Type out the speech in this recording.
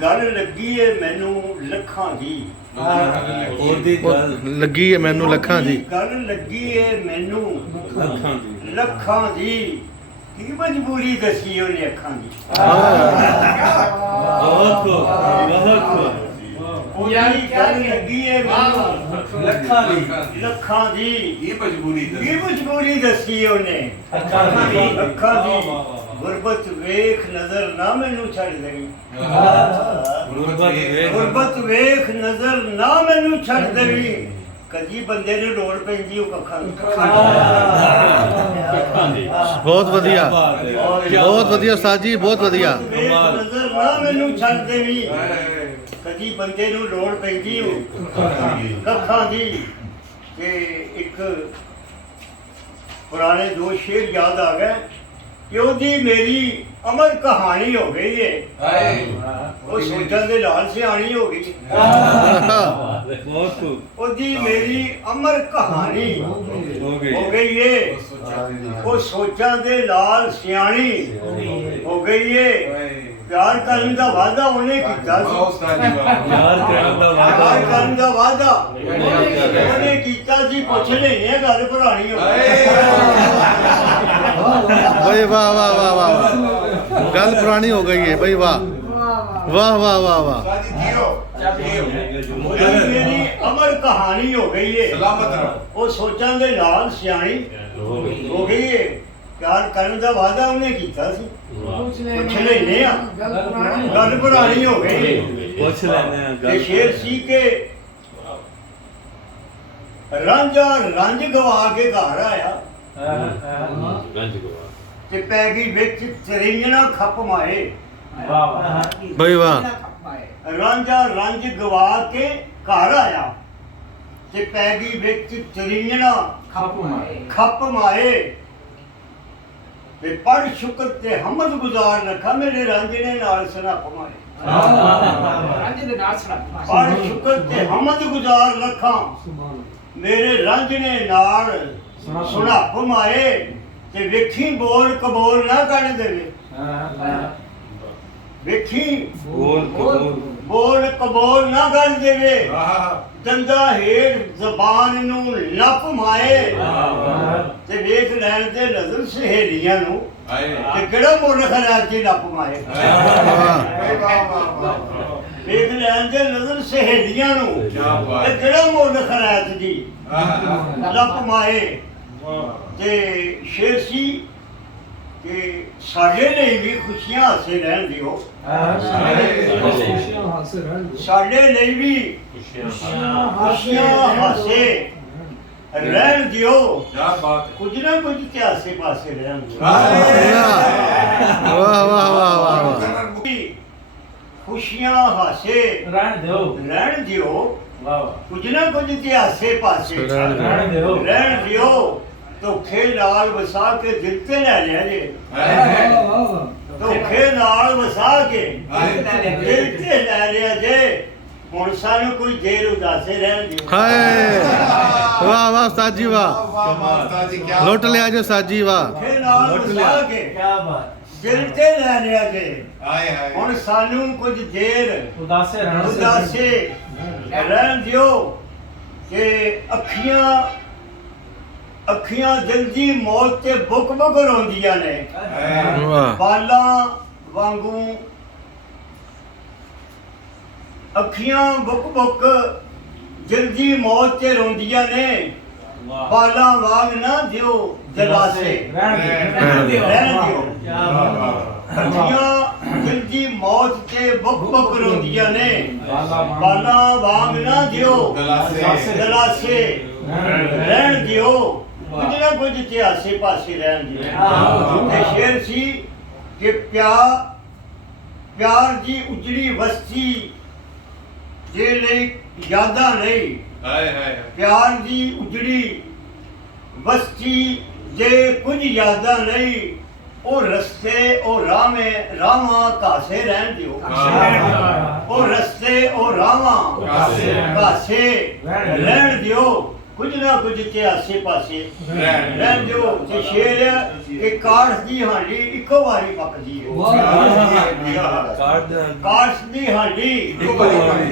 गल लगी है मैनू लखां दी लगी है मैनू लखां दी गल लगी है मैनू लखां दी की मजबूरी दसी उन्हें अखां दी गल लगी है लखां दी की मजबूरी दसी उन्हें अखां दी गुरबत वेख नजर ना मैनू छड़ देवी गुरबत वेख नजर ना मैनू छड़ देवी कदी बंदे ने लोड़ पैंदी ਉਹ ਕੱਖਾਂ ਦੀ बहुत वधिया उस्ताद जी बहुत वधिया नजर ना मैनू छड़ देवी कदी बंदे ਨੂੰ ਲੋੜ ਪੈਂਦੀ ਉਹ ਕੱਖਾਂ ਦੀ ਤੇ ਇੱਕ ਪੁਰਾਣੇ ਦੋ ਸ਼ੇਰ ਯਾਦ ਆ ਗਏ कि ओदी मेरी अमर कहानी हो गई है वो सोचन दे नाल सियाणी हो गई ओदी मेरी अमर कहानी हो गई है वो सोचन दे नाल सियाणी हो गई है प्यार करने का वादा उन्हें कीता करने का वादा उन्हें कीता सी पुछ लेने गल पुरानी हो भाई वाह वाह वाह वाह गल पुरानी हो गई है भाई वाह वाह वाह वाह वाह मेरी अमर कहानी हो गई है वो सोचन दे नाल सियाणी हो गई है प्यार करने का वादा उन्हें कीता सी पुछ लेने गल पुरानी हो गई पुछ लेने शेर सी के रांझा रंज गवा के घर आया ते पै गई विच चरिंजना खप माए भाई वाह रांझा रंज गवा के घर आया ते पै गई विच चरिंजना खप माए ते पढ़ शुक्र ते हमद गुजार रखा मेरे रांझने नाल सनप माए पढ़ शुक्र ते हमद गुजार रखा मेरे रांझने नाल सुनप माए ते वेखी बोल कबूल ना कर देवे वेखी बोल कबूल ना कर देवे दंदा हेठ जबान नू नप माए ते वेख लैन ते नजर सहेलियां नू ते किहड़ा मुल खराब ची नप माए वेख लैन ते नजर सहेलियां नू ते किहड़ा मुल खराब जी नप माए ते शेर सी कि साडे लिए भी खुशियां हासे रहन दियो साडे लिए भी खुशियां हासे रहन दियो कुछ ना कुछ ते आसे पासे रहन दियो वाह वाह वाह वाह खुशियां हासे रहन दियो कुछ ना कुछ ते आसे पासे रहन दियो धोखे नाल वसा के दिल ते ले लिया जे धोखे नाल वसा के दिल ते ले लिया जे हुण सानू कोई देर उदासे रहन दियो हाय वाह वाह उस्ताद जी वाह लुट लिया जो उस्ताद जी वाह धोखे नाल वसा के दिल ते ले लिया जे हुण सानू कुछ देर उदासे रहन दियो कि अखियां जल्दी मौत ते बुक बुक रोंदियां ने बाला वांगू अखियां बुक बुक जल्दी मौत ते रोंदियां ने बाला वांग ना दियो दिलासे रहन दियो अखियां जल्दी मौत ते बुक बुक रोंदियां ने बाला वांग ना दियो दिलासे रहन दियो कुछ ना कुछ ते आसे पासे रहन दियो ते शेर सी कि प्यार दी उजड़ी बस्ती जे लई यादा नहीं प्यार दी उजड़ी बस्ती जे कुछ यादा नहीं ओ रस्ते ओ रामा कासे रहन दियो ओ रस्ते ओ रामा कासे रहन दियो ਕੁਝ ਨਾ ਕੁਝ ਤੇ ਆਸੇ ਪਾਸੇ ਰਹਿਣ ਦਿਓ ਤੇ ਸ਼ੇਰ ਇਹ ਕਾਠ ਦੀ ਹਾਂਡੀ ਇੱਕੋ ਵਾਰੀ ਪੱਕਦੀ ਹੈ। ਕਾਠ ਦੀ ਹਾਂਡੀ ਇੱਕੋ ਵਾਰੀ